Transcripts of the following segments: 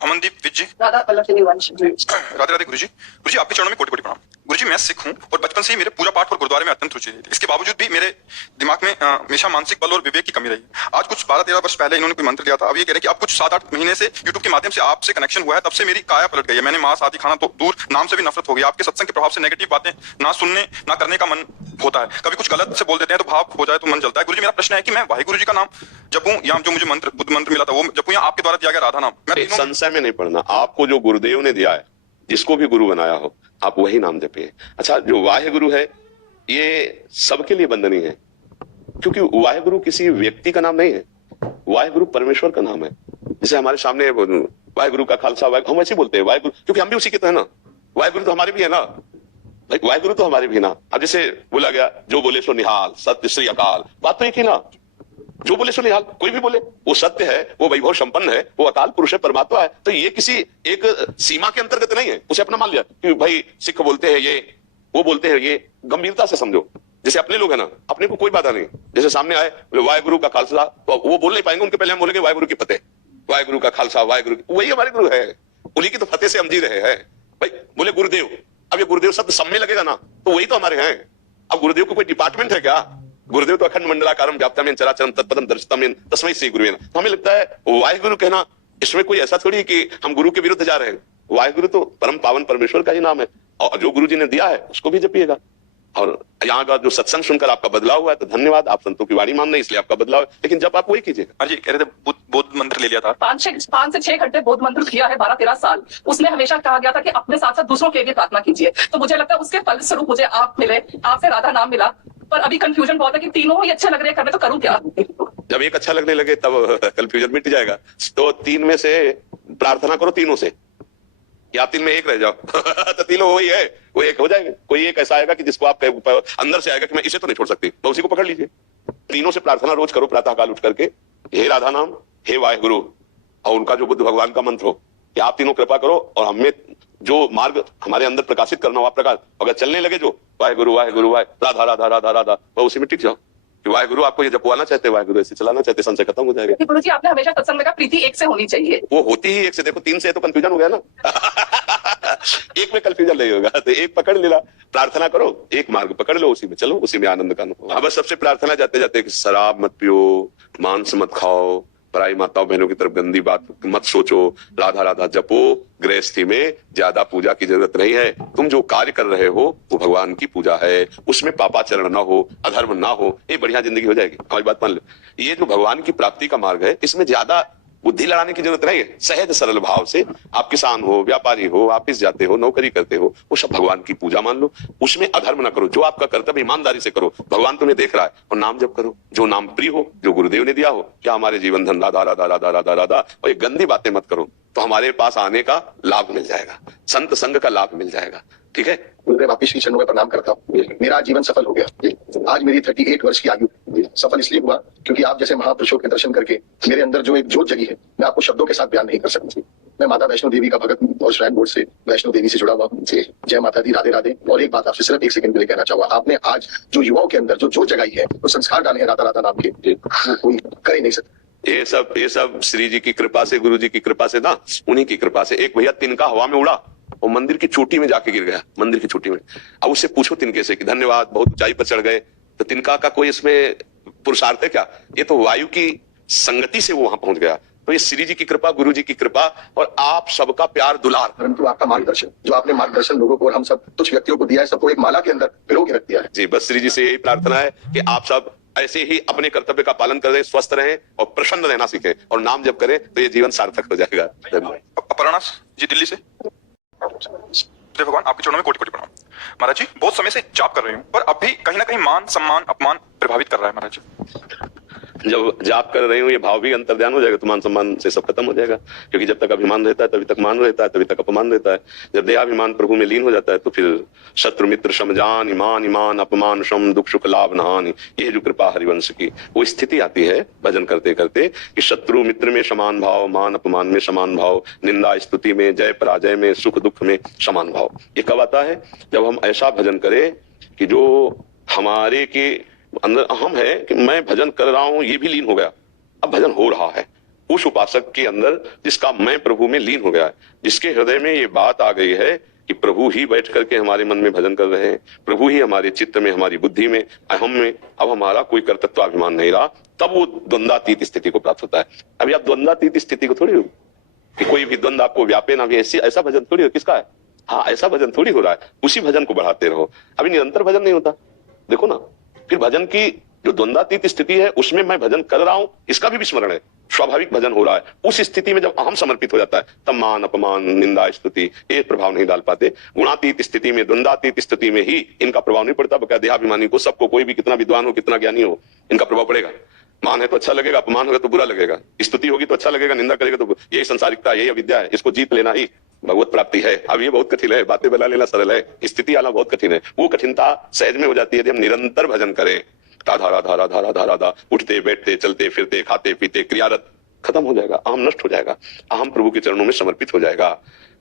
अमनदीप विजय। राधा वंश। राधे राधे गुरुजी। गुरुजी आपके चरणों में कोटि कोटि प्रणाम। गुरुजी मैं सिख हूँ और बचपन से ही मेरे पूजा पाठ और गुरुद्वारे में अत्यंत रुचि रही थी। इसके बावजूद भी मेरे दिमाग में हमेशा मानसिक बल और विवेक की कमी रही। आज कुछ 12-13 वर्ष पहले इन्होंने कोई मंत्र दिया था। अब ये कह रहे कि अब कुछ 7-8 महीने से यूट्यूब के माध्यम से आपसे कनेक्शन हुआ है, तब से मेरी काया पलट गई है। मैंने मांस आदि खाना तो दूर, नाम से भी नफरत हो गई। आपके सत्संग के प्रभाव से नेगेटिव बातें ना सुनने ना करने का मन होता है। कभी कुछ गलत से बोल देते हैं तो भाव हो जाए तो मन जलता है। गुरुजी मेरा प्रश्न है कि मैं वाहिगुरु जी का नाम जपूं या जो मुझे मंत्र बुद्ध मंत्र मिला था वो जपूं या आपके द्वारा दिया गया राधा नाम? संशय में नहीं पड़ना। आपको जो गुरुदेव ने दिया है, जिसको भी गुरु बनाया हो, आप वही नाम जपिए। अच्छा, जो वाहे गुरु है ये सबके लिए बंधनीय है, क्योंकि वाहे गुरु किसी व्यक्ति का नाम नहीं है। वाहे गुरु परमेश्वर का नाम है। जैसे हमारे सामने वाहे गुरु का खालसा, हम ऐसे बोलते हैं वाहे गुरु, क्योंकि हम भी उसी के तो है ना। वाहे गुरु तो हमारे भी है ना भाई, वाहे गुरु तो हमारे भी ना। अब जैसे बोला गया जो बोले सो निहाल, सत्य श्री अकाल, बात तो एक ही ना। जो बोले सो निहाल, कोई भी बोले, वो सत्य है, वो वैभव संपन्न है, वो अकाल पुरुष है, परमात्मा है। तो ये किसी एक सीमा के अंतर्गत नहीं है। उसे अपना मान लिया कि भाई सिख बोलते हैं ये, वो बोलते हैं ये। गंभीरता से समझो। जैसे अपने लोग है ना, अपने को कोई बाधा नहीं। जैसे सामने आए वाहे गुरु का खालसा, तो वो बोल नहीं पाएंगे, उनके पहले हम बोलेंगे वाहे गुरु की फतेह। वाहे गुरु का खालसा, वाहे गुरु, वही हमारे गुरु है। उन्हीं की तो फतेह से हम जी रहे हैं भाई। बोले गुरुदेव, अब ये गुरुदेव शब्द सब में लगेगा ना, तो वही तो हमारे हैं। अब गुरुदेव को कोई डिपार्टमेंट है क्या? गुरुदेव तो अखंड मंडलाकारम व्याप्तम चराचरम तत्पदम दर्शितम तस्मै श्री गुरुवे नमः। तो हमें लगता है वाहिगुरु कहना, इसमें कोई ऐसा थोड़ी कि हम गुरु के विरुद्ध जा रहे हैं। वाहिगुरु तो परम पावन परमेश्वर का ही नाम है, और जो गुरु जी ने दिया है उसको भी जपिएगा। और यहाँ का जो सत्संग सुनकर आपका बदलाव हुआ है तो धन्यवाद। आप संतों की वाणी मान नहीं, इसलिए आपका बदलाव है, लेकिन जब आप वही कीजिएगा। हाँ जी, कह रहे थे बुद्ध मंत्र ले लिया था। 5 से 6 घंटे बुद्ध मंत्र किया है 12-13 साल। उसमें हमेशा कहा गया था कि अपने साथ साथ दूसरों के लिए प्रार्थना कीजिए। तो मुझे लगता है उसके फलस्वरूप मुझे आप मिले, आपसे राधा नाम मिला। पर अभी कंफ्यूजन बहुत है कि तीनों ही अच्छे लग रहे हैं करने, तो करूं क्या? जब एक अच्छा लगने लगे तब कंफ्यूजन मिट जाएगा। तो 3 में से प्रार्थना करो, तीनों से, या 3 में एक रह जाओ तो तीनों वही है, वो एक हो जाएगा। कोई एक ऐसा आएगा कि जिसको आप अंदर से आएगा कि मैं इसे तो नहीं छोड़ सकती, तो उसी को पकड़ लीजिए। तीनों से प्रार्थना रोज करो, प्रातः काल उठ करके, हे राधा नाम, हे वाहिगुरु, और उनका जो बुद्ध भगवान का मंत्र हो कि आप तीनों कृपा करो और हमें जो मार्ग हमारे अंदर प्रकाशित करना हो आप प्रकाश। अगर चलने लगे जो वाहिगुरु वाहिगुरु वाहे राधा राधा राधा राधा, तो उसी में टिक जाओ कि वाहिगुरु आपको ये जपवाना चाहते, वाहिगुरु ऐसे चलाना चाहते, संशय खत्म हो जाएगा। गुरु जी, आपने हमेशा सत्संग में कहा प्रीति एक से होनी चाहिए। वो होती ही एक से, देखो 3 से तो कंफ्यूजन हो गया ना एक में कंफ्यूजन नहीं होगा, तो एक पकड़ लेना, प्रार्थना करो, एक मार्ग पकड़ लो, उसी में चलो, उसी में आनंद का अनुभव। अब सबसे प्रार्थना जाते जाते कि शराब मत पियो, मांस मत खाओ, पराई माताओं बहनों की तरफ गंदी बात मत सोचो, राधा राधा जपो। गृहस्थी में ज्यादा पूजा की जरूरत नहीं है। तुम जो कार्य कर रहे हो वो भगवान की पूजा है, उसमें पापाचरण ना हो, अधर्म ना हो, ये बढ़िया जिंदगी हो जाएगी। हमारी बात मान लो, ये जो भगवान की प्राप्ति का मार्ग है, इसमें ज्यादा बुद्धि लड़ाने की जरूरत नहीं है। सहज सरल भाव से आप किसान हो, व्यापारी हो, ऑफिस जाते हो, नौकरी करते हो, वो सब भगवान की पूजा मान लो। उसमें अधर्म ना करो, जो आपका कर्तव्य ईमानदारी से करो, भगवान तुम्हें देख रहा है। और नाम जप करो, जो नाम प्रिय हो, जो गुरुदेव ने दिया हो। क्या हमारे जीवन धन राधा राधा राधा राधा राधा, और ये गंदी बातें मत करो, तो हमारे पास आने का लाभ मिल जाएगा, संत संग का लाभ मिल जाएगा। ठीक है, गुरुदेव आपके श्री चरणों में प्रणाम करता हूँ। मेरा जीवन सफल हो गया। आज मेरी 38 वर्ष की आयु सफल इसलिए हुआ क्योंकि आप जैसे महापुरुषों के दर्शन करके मेरे अंदर जो एक जोत जगी है, मैं आपको शब्दों के साथ बयान नहीं कर सकता। मैं माता वैष्णो देवी का भगत हूँ और श्राइन बोर्ड से वैष्णो देवी से जुड़ा हुआ हूँ। जय माता दी, राधे राधे। और एक बात आपसे सिर्फ 1 सेकंड के लिए कहना चाहूंगा, आपने आज जो युवाओं के अंदर जो जोत जगाई है, वो संस्कार डाले हैं राधा राधा नाम के, वो कोई कर ही नहीं सकता। ये सब श्री जी की कृपा से, गुरु जी की कृपा से ना, उन्हीं की कृपा से। एक भैया तिनका हवा में उड़ा और मंदिर की चोटी में जाके गिर गया, मंदिर की चोटी में। अब उससे पूछो तिनके से कि धन्यवाद, बहुत ऊंचाई पर चढ़ गए, तो तिनका का कोई इसमें पुरुषार्थ है क्या? ये तो वायु की संगति से वो वहां पहुंच गया। तो ये श्री जी की कृपा, गुरु जी की कृपा और आप सबका प्यार दुलार, परंतु आपका मार्गदर्शन, जो आपने मार्गदर्शन लोगों को और हम सब कुछ व्यक्तियों को दिया है, सबको एक माला के अंदर पिरो के रख दिया है। जी, बस श्री जी से यही प्रार्थना है कि आप सब ऐसे ही अपने कर्तव्य का पालन करें, स्वस्थ रहें और प्रसन्न रहना सीखें, और नाम जप करें तो ये जीवन सार्थक हो जाएगा। धन्यवाद। अपर्णा जी दिल्ली से। जय भगवान, आपके चरणों में कोटि कोटि प्रणाम। महाराज जी, बहुत समय से जाप कर रही हूँ, पर अब भी कहीं ना कहीं मान सम्मान अपमान प्रभावित कर रहा है महाराज जी। जब जाप कर रही हूँ, ये भाव भी अंतर्ध्यान हो जाएगा तो मान सम्मान से सब खत्म हो जाएगा। क्योंकि जब तक अभिमान रहता है तभी तक मान रहता है, तभी तक अपमान रहता है। जब देहाभिमान प्रभु में लीन हो जाता है तो फिर शत्रु मित्र समजान, ईमान ईमान अपमान शम दुख सुख लाभ नहानि, ये जो कृपा हरिवंश की वो स्थिति आती है भजन करते करते कि शत्रु मित्र में समान भाव, मान अपमान में समान भाव, निंदा स्तुति में, जय पराजय में, सुख दुख में समान भाव। ये कब आता है? जब हम ऐसा भजन करें कि जो हमारे के अंदर अहम है कि मैं भजन कर रहा हूं, ये भी लीन हो गया, अब भजन हो रहा है। उस उपासक के अंदर जिसका मैं प्रभु में लीन हो गया है, जिसके हृदय में ये बात आ गई है कि प्रभु ही बैठ करके हमारे मन में भजन कर रहे हैं, प्रभु ही हमारे चित्त में, हमारी बुद्धि में, अहम में, अब हमारा कोई कर्तृत्वाभिमान नहीं रहा, तब वो द्वंद्वातीत स्थिति को प्राप्त होता है। अभी आप द्वंद्वातीत स्थिति को थोड़ी हो कि कोई भी द्वंद्व आपको व्यापे ना भी, ऐसा भजन थोड़ी हो, किसका है? हाँ, ऐसा भजन थोड़ी हो रहा है, उसी भजन को बढ़ाते रहो। अभी निरंतर भजन नहीं होता, देखो ना, फिर भजन की जो द्वंद्वातीत स्थिति है उसमें मैं भजन कर रहा हूं, इसका भी विस्मरण है, स्वाभाविक भजन हो रहा है। उस स्थिति में जब अहम समर्पित हो जाता है तब मान, अपमान, निंदा, स्तुति ये प्रभाव नहीं डाल पाते। गुणातीत स्थिति में, द्वंद्वातीत स्थिति में ही इनका प्रभाव नहीं पड़ता। बकाया देहाभिमानी को, सबको, कोई भी कितना विद्वान हो, कितना ज्ञानी हो, इनका प्रभाव पड़ेगा। मान है तो अच्छा लगेगा, अपमान होगा तो बुरा लगेगा, स्तुति होगी तो अच्छा लगेगा, निंदा करेगा तो, यही संसारिकता, यही अविद्या है, इसको जीत लेना ही भगवत प्राप्ति है। अब ये बहुत कठिन है, बातें बना लेना सरल है, स्थिति आना बहुत कठिन है। वो कठिनता सहज में हो जाती है यदि हम निरंतर भजन करें। राधा राधा राधा राधा राधा, उठते बैठते चलते फिरते खाते पीते क्रियारत, खत्म हो जाएगा, अहम नष्ट हो जाएगा, अहम प्रभु के चरणों में समर्पित हो जाएगा।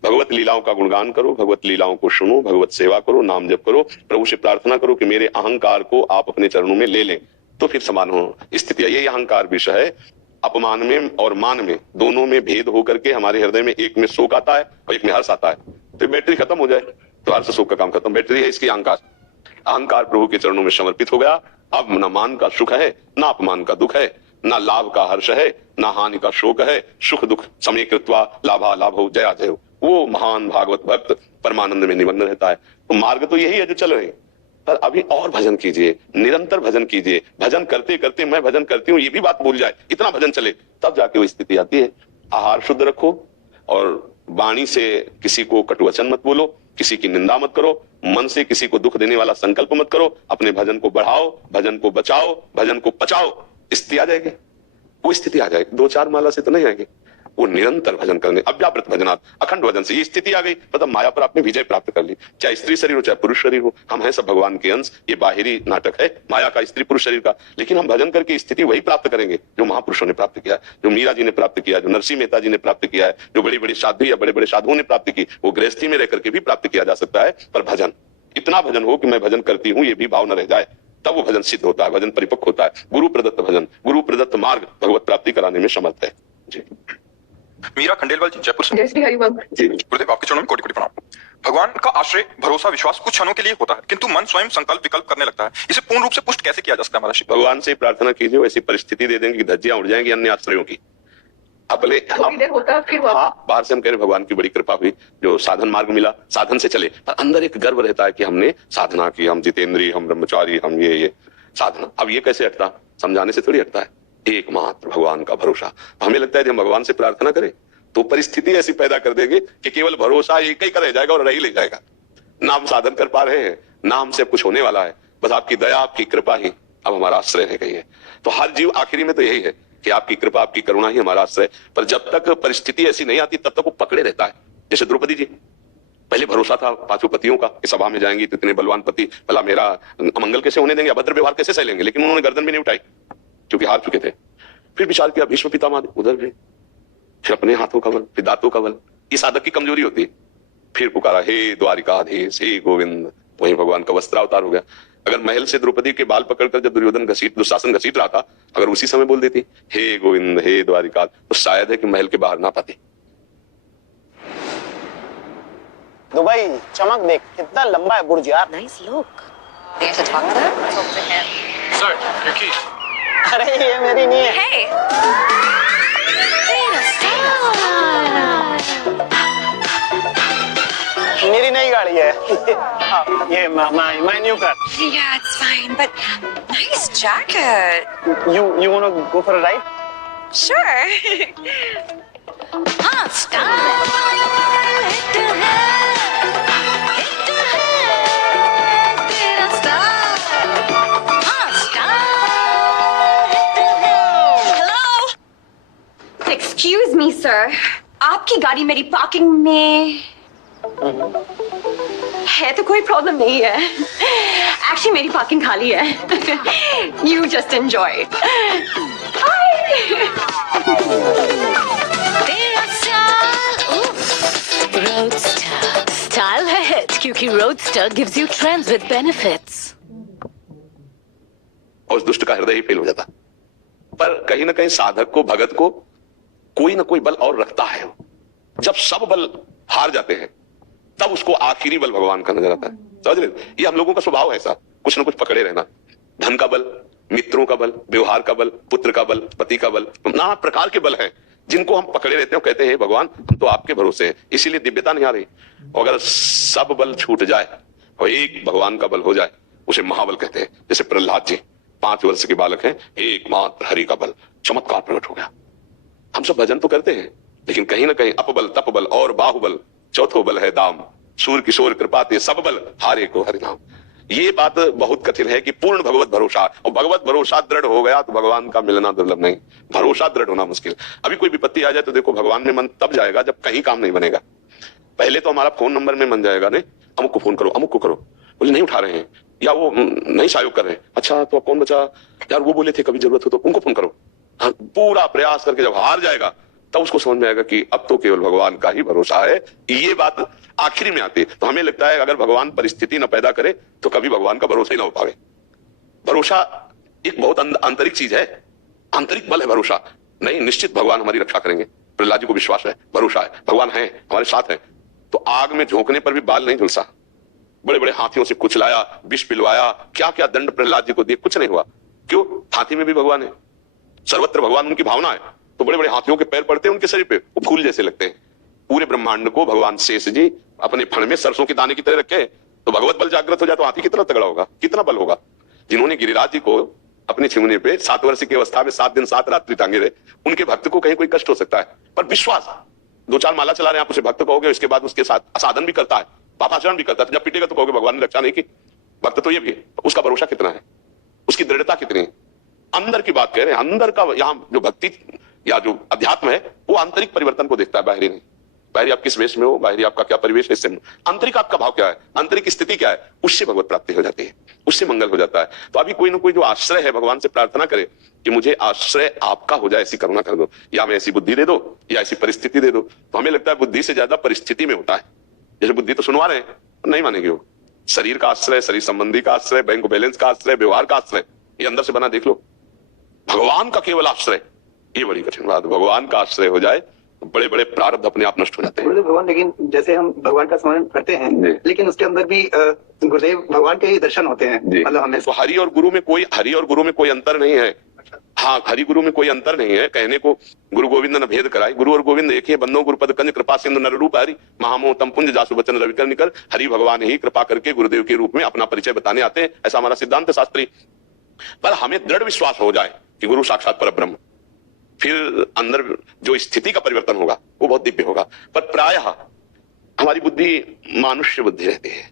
भगवत लीलाओं का गुणगान करो, भगवत लीलाओं को सुनो, भगवत सेवा करो, नाम जप करो, प्रभु से प्रार्थना करो कि मेरे अहंकार को आप अपने चरणों में ले लें, तो फिर समान हो स्थिति। यही अहंकार विषय है। अपमान में और मान में, दोनों में भेद होकर के हमारे हृदय में एक में शोक आता है और एक में हर्ष आता है, तो बैटरी खत्म हो जाए तो हर्ष शोक का काम खत्म। बैटरी है इसकी अहंकार, अहंकार प्रभु के चरणों में समर्पित हो गया। अब न मान का सुख है, न अपमान का दुख है, न लाभ का हर्ष है, न हानि का शोक है। सुख दुख समय कृत्वा लाभा लाभो जया जय, वो महान भागवत भक्त परमानंद में निमग्न रहता है। तो मार्ग तो यही है जो चल रहे हैं, पर अभी और भजन कीजिए, निरंतर भजन कीजिए। भजन करते करते मैं भजन करती हूँ ये भी बात भूल जाए, इतना भजन चले, तब जाके वो स्थिति आती है। आहार शुद्ध रखो और वाणी से किसी को कटुवचन मत बोलो, किसी की निंदा मत करो, मन से किसी को दुख देने वाला संकल्प मत करो। अपने भजन को बढ़ाओ, भजन को बचाओ, भजन को पचाओ, स्थिति आ जाएगी, वो स्थिति आ जाएगी। 2-4 माला से तो नहीं आएगी, वो निरंतर भजन करने, अव्यावृत भजनात् अखंड भजन से ये स्थिति आ गई, मतलब माया पर आपने विजय प्राप्त कर ली। चाहे स्त्री शरीर हो, चाहे पुरुष शरीर हो, हम हैं सब भगवान के अंश। ये बाहरी नाटक है माया का, स्त्री पुरुष शरीर का, लेकिन हम भजन करके स्थिति वही प्राप्त करेंगे जो महापुरुषों ने प्राप्त किया, जो मीरा जी ने प्राप्त किया, जो नरसिंह मेहता जी ने प्राप्त किया है, जो बड़ी बड़ी साधु या बड़े बड़े साधुओं ने प्राप्त की, वो गृहस्थी में रह करके भी प्राप्त किया जा सकता है। पर भजन, इतना भजन हो कि मैं भजन करती हूँ ये भी भाव न रह जाए, तब वो भजन सिद्ध होता है, भजन परिपक्व होता है। गुरु प्रदत्त भजन, गुरु प्रदत्त मार्ग भगवत प्राप्ति कराने में समर्थ है। जी मीरा खंडेलवाल जी, जयपुर से। जय श्री हरिवंश। गुरुदेव, आपके चरणों में कोटि कोटि प्रणाम। भगवान का आश्रय, भरोसा, विश्वास कुछ क्षणों के लिए होता है, किंतु मन स्वयं संकल्प विकल्प करने लगता है। इसे पूर्ण रूप से पुष्ट कैसे किया जा सकता है? हमारा शिव भगवान से प्रार्थना कीजिए, ऐसी परिस्थिति दे देंगे कि धज्जियां उड़ जाएंगी अन्य आश्रयों की। अपने थोड़ी देर होता है फिर हाँ, बाहर से हम कह रहे भगवान की बड़ी कृपा हुई, जो साधन मार्ग मिला, साधन से चले, पर अंदर एक गर्व रहता है कि हमने साधना की, हम जितेंद्रीय, हम ब्रह्मचारी, हम ये साधना। अब ये कैसे हटता? समझाने से थोड़ी हटता है। एकमात्र भगवान का भरोसा। हमें लगता है कि हम भगवान से प्रार्थना करें तो परिस्थिति ऐसी पैदा कर देंगे कि केवल भरोसा एक ही का रह जाएगा और रह ही ले जाएगा। ना हम साधन कर पा रहे हैं, ना हमसे कुछ होने वाला है, बस आपकी दया, आपकी कृपा ही अब हमारा आश्रय रह गई है। तो हर जीव आखिरी में तो यही है कि आपकी कृपा, आपकी करुणा ही हमारा आश्रय। पर जब तक परिस्थिति ऐसी नहीं आती तब तक वो पकड़े रहता है। जैसे द्रौपदी जी, पहले भरोसा था 5 पतियों का कि सभा में जाएंगी तो इतने बलवान पति, भला मेरा अमंगल कैसे होने देंगे, अभद्र व्यवहार कैसे सह लेंगे, लेकिन उन्होंने गर्दन भी नहीं उठाई क्योंकि हार चुके थे। फिर विचार किया, भीष्म पितामह उधर भी, फिर अपने हाथों का बल, फिर दांतों का बल, ये साधक की कमजोरी होती है। फिर पुकारा, हे द्वारिकाधीश, हे गोविंद, वहीं भगवान का वस्त्रावतार हो गया। अगर महल से द्रौपदी के बाल पकड़कर जब दुशासन घसीट रहा था, अगर उसी समय बोल देती हे गोविंद, हे द्वारिका, तो शायद है कि महल के बाहर ना पाती। दुबई चमक देख, कितना लंबा है बुर्ज यार। Nice look. There to talk to him? Talk to him. Sir, your keys. अरे ये मेरी नहीं है। Hey. मेरी नई गाड़ी है। हाँ, ये my new car. Yeah, it's fine, but nice jacket. You wanna go for a ride? Sure. Style. Hit the head. Hit the head. Tera style. Style. Hit the head. Hello. Excuse me, sir. आपकी गाड़ी मेरी parking में है तो कोई problem नहीं है। Actually मेरी पार्किंग खाली है। You just enjoy. Roadster. Style है क्योंकि Roadster gives you transit benefits. और उस दुष्ट का हृदय ही फेल हो जाता। पर कहीं ना कहीं साधक को, भगत को कोई ना कोई बल और रखता है वो। जब सब बल हार जाते हैं तब उसको आखिरी बल भगवान का नजर आता है। समझ रहे? ये हम लोगों का स्वभाव है ऐसा, कुछ ना कुछ पकड़े रहना। धन का बल, मित्रों का बल, व्यवहार का बल, पुत्र का बल, पति का बल, नाना प्रकार के बल हैं जिनको हम पकड़े रहते हैं। कहते हैं भगवान हम तो आपके भरोसे हैं, इसीलिए दिव्यता नहीं आ रही। और अगर सब बल छूट जाए और एक भगवान का बल हो जाए, उसे महाबल कहते हैं। जैसे प्रहलाद जी 5 वर्ष के बालक हैं, एकमात्र हरि का बल, चमत्कार प्रकट हो गया। हम सब भजन तो करते हैं, लेकिन कहीं ना कहीं अपबल, तपबल और बाहुबल, चौथो बल है दाम, सूर किशोर कृपाते सब बल हारे को हरिनाम। ये बात बहुत कठिन है कि पूर्ण भगवत भरोसा, और भगवत भरोसा दृढ़ हो गया तो भगवान का मिलना दुर्लभ नहीं। भरोसा दृढ़ होना मुश्किल। अभी कोई विपत्ति आ जाए तो देखो भगवान में मन तब जाएगा जब कहीं काम नहीं बनेगा। पहले तो हमारा फोन नंबर में मन जाएगा, नहीं अमुक को फोन करो, अमुक को करो, बोले नहीं उठा रहे हैं, या वो नहीं सहयोग कर रहे हैं। अच्छा तो अब कौन बचा यार, वो बोले थे कभी जरूरत हो तो उनको फोन करो। हाँ, पूरा प्रयास करके जब हार जाएगा तब उसको समझ में आएगा कि अब तो केवल भगवान का ही भरोसा है। ये बात आखिरी में आती है। तो हमें लगता है अगर भगवान परिस्थिति न पैदा करे तो कभी भगवान का भरोसा ही ना हो पावे। भरोसा एक बहुत आंतरिक चीज है, आंतरिक बल है भरोसा। नहीं, निश्चित भगवान हमारी रक्षा करेंगे। प्रहलाद जी को विश्वास है, भरोसा है, भगवान है, हमारे साथ है। तो आग में झोंकने पर भी बाल नहीं झुलसा। बड़े बड़े हाथियों से कुचलाया, विष पिलवाया, क्या क्या दंड प्रहलाद जी को दिए, कुछ नहीं हुआ। क्यों? हाथी में भी भगवान है, सर्वत्र भगवान उनकी भावना है। तो बड़े बड़े हाथियों के पैर पड़ते हैं उनके शरीर पे, वो फूल जैसे लगते हैं। पूरे ब्रह्मांड को भगवान शेष जी अपने फण में सरसों के दाने की तरह रखे। तो भगवत बल जागृत हो जाए तो हाथी कितना तगड़ा होगा, कितना बल होगा। जिन्होंने गिरिराज जी को अपने छिमने पे 7 वर्ष की अवस्था में 7 दिन 7 रात्रि टांगे रहे, उनके भक्त को कहीं कोई कष्ट हो सकता है, पर विश्वास 2-4 माला चला रहे हैं आप उसे भक्त कहोगे, उसके बाद उसके साथ साधन भी करता है, पापाचरण भी करता है। जब पिटेगा तो कहोगे भगवान ने रक्षा नहीं की। भक्त तो ये भी है, उसका भरोसा कितना है, उसकी दृढ़ता कितनी है। अंदर की बात कह रहे हैं, अंदर का यहाँ जो भक्ति या जो अध्यात्म है वो आंतरिक परिवर्तन को देखता है, बाहरी नहीं। बाहरी आप किस वेश में हो, बाहरी आपका क्या परिवेश है, इससे आंतरिक आपका भाव क्या है, आंतरिक स्थिति क्या है, उससे भगवत प्राप्ति हो जाती है, उससे मंगल हो जाता है। तो अभी कोई ना कोई जो आश्रय है भगवान से प्रार्थना करे कि मुझे आश्रय आपका हो जाए, ऐसी करुणा कर दो, या मैं ऐसी बुद्धि दे दो, या ऐसी परिस्थिति दे दो। तो हमें लगता है बुद्धि से ज्यादा परिस्थिति में होता है। जैसे बुद्धि तो सुनवा रहे हैं, नहीं मानेगी वो। शरीर का आश्रय, शरीर संबंधी का आश्रय, बैंक बैलेंस का आश्रय, व्यवहार का आश्रय, ये अंदर से बना देख लो। भगवान का केवल आश्रय, ये बड़ी कठिन बात। भगवान का आश्रय हो जाए तो बड़े बड़े प्रारब्ध अपने आप नष्ट हो जाते हैं। भगवान, लेकिन जैसे हम भगवान का स्मरण करते हैं, लेकिन उसके अंदर भी गुरुदेव भगवान के ही दर्शन होते हैं। मतलब हमें तो हरि और गुरु में कोई अंतर नहीं है। हाँ, हरि गुरु में कोई अंतर नहीं है। कहने को गुरु गोविंद न भेद कराए, गुरु और गोविंद एक ही, बंदो गुरुपद कंज कृपा सिंधु नर रूप हरि, महामोह तम पुंज जासु बचन रविकर निकर। हरि भगवान ही कृपा करके गुरुदेव के रूप में अपना परिचय बताने आते हैं, ऐसा हमारा सिद्धांत शास्त्री। पर हमें दृढ़ विश्वास हो जाए कि गुरु साक्षात परब्रह्म, फिर अंदर जो स्थिति का परिवर्तन होगा वो बहुत दिव्य होगा। पर प्रायः हमारी बुद्धि मानुष्य बुद्धि रहती है।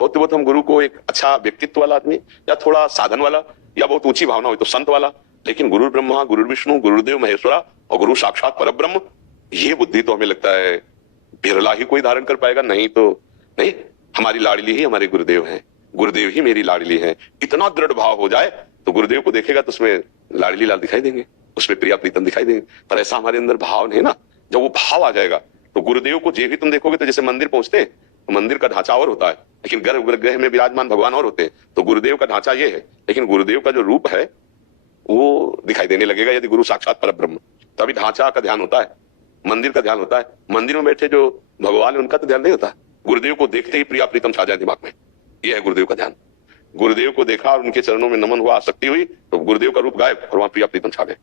बहुत हम गुरु को एक अच्छा व्यक्तित्व वाला आदमी, या थोड़ा साधन वाला, या बहुत ऊंची भावना हो तो संत वाला, लेकिन गुरु ब्रह्मा, गुरु विष्णु, गुरुदेव महेश्वरा और गुरु साक्षात परब्रह्म, ये बुद्धि तो हमें लगता है बिरला ही कोई धारण कर पाएगा। नहीं तो नहीं, हमारी लाडली ही हमारे गुरुदेव हैं, गुरुदेव ही मेरी लाडली है। इतना दृढ़ भाव हो जाए तो गुरुदेव को देखेगा तो उसमें लाडली लाल दिखाई देंगे, उसमें प्रिया प्रीतम दिखाई देंगे। पर ऐसा हमारे अंदर भाव नहीं ना। जब वो भाव आ जाएगा तो गुरुदेव को जे भी तुम देखोगे तो जैसे मंदिर पहुंचते हैं तो मंदिर का ढांचा और होता है, लेकिन गर्भगृह में विराजमान भगवान और होते हैं। तो गुरुदेव का ढांचा ये है, लेकिन गुरुदेव का जो रूप है वो दिखाई देने लगेगा यदि गुरु साक्षात परब्रह्म। तो अभी ढांचा का ध्यान होता है, मंदिर का ध्यान होता है। मंदिर में बैठे जो भगवान है उनका तो ध्यान नहीं होता। गुरुदेव को देखते ही प्रिया प्रीतम छा जाए दिमाग में, यह है गुरुदेव का ध्यान। गुरुदेव को देखा और उनके चरणों में नमन हुआ, आसक्ति हुई, तो गुरुदेव का रूप गायब और वहां प्रिया प्रीतम छा गए।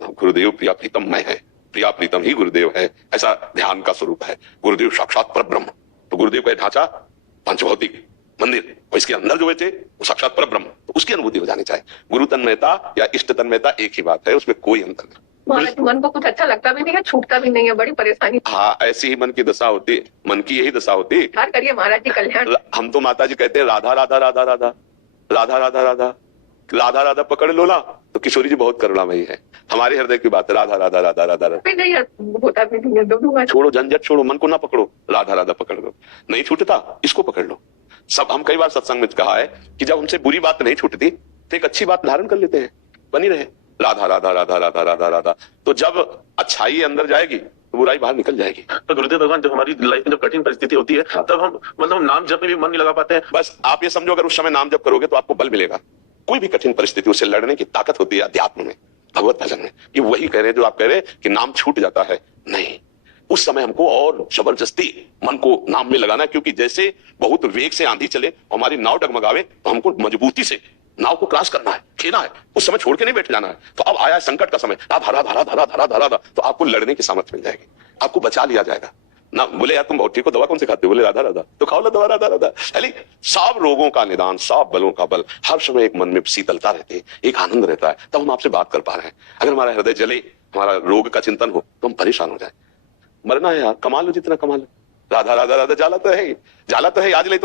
गुरुदेव प्रिया प्रीतम मैं है, प्रिया प्रीतम ही गुरुदेव है, ऐसा ध्यान का स्वरूप है। गुरुदेव साक्षात परब्रह्म। तो गुरुदेव का ढांचा पंचभौतिक मंदिर, और इसके अंदर जो बैठे वो साक्षात परब्रह्म, तो उसकी अनुभूति हो जानी चाहिए। गुरु तन्मयता या इष्ट तन्मयता एक ही बात है, उसमें कोई अंतर नहीं। महाराज मन को कुछ अच्छा लगता भी नहीं है, छूटता भी नहीं है, बड़ी परेशानी। हाँ, ऐसी ही मन की दशा होती, मन की यही दशा होती। ध्यान करिए महाराज जी, कल्याण। हम तो माता जी कहते हैं राधा राधा राधा राधा राधा राधा राधा राधा राधा पकड़ लो ना, तो किशोरी जी बहुत करुणामयी है। हमारे हृदय की बात है, राधा राधा राधा राधा राधा। नहीं होता भी नहीं है, दोनों छोड़ो झंझट, छोड़ो, मन को ना पकड़ो, राधा राधा पकड़ लो। नहीं छूटता, इसको पकड़ लो। सब हम कई बार सत्संग में कहा है कि जब हमसे बुरी बात नहीं छूटती तो एक अच्छी बात धारण कर लेते हैं, बनी रहे राधा राधा राधा राधा राधा राधा। तो जब अच्छाई अंदर जाएगी तो बुराई बाहर निकल जाएगी। तो गुरुदेव भगवान, जब हमारी लाइफ में जब कठिन परिस्थिति होती है तब हम मतलब नाम जप में भी मन नहीं लगा पाते हैं। बस आप ये समझो, अगर उस समय नाम जप करोगे तो आपको बल मिलेगा। कोई भी कठिन परिस्थिति, उससे लड़ने की ताकत होती है अध्यात्म में। भगवत भजन में। ये वही कह रहे हैं जो आप कह रहे हैं कि नाम छूट जाता है, नहीं, उस समय हमको और जबरदस्ती मन को नाम में लगाना है, क्योंकि जैसे बहुत वेग से आंधी चले, हमारी नाव डगमगावे, तो हमको मजबूती से नाव को क्रॉस करना है, खेना है, उस समय छोड़ के नहीं बैठ जाना है। तो अब आया संकट का समय, आप हरा धरा धरा धरा धरा धरा, तो आपको लड़ने की सामर्थ्य मिल जाएगी, आपको बचा लिया जाएगा ना। बोले यार तुम बहुत ठीक हो, दवा कौन से खाते हो? बोले राधा राधा, तो खाओ ना दवा राधा राधा। यानी सब रोगों का निदान, सब बलों का बल, हर समय एक मन में शीतलता रहती है, एक आनंद रहता है, तब हम आपसे बात कर पा रहे हैं। अगर हमारा हृदय जले, हमारा रोग का चिंतन हो, तो हम परेशान हो जाए। मरना है यार, कमा लो जितना कमा लो, राधा राधा राधा, जाला तो है, जाला तो है, आज ले तो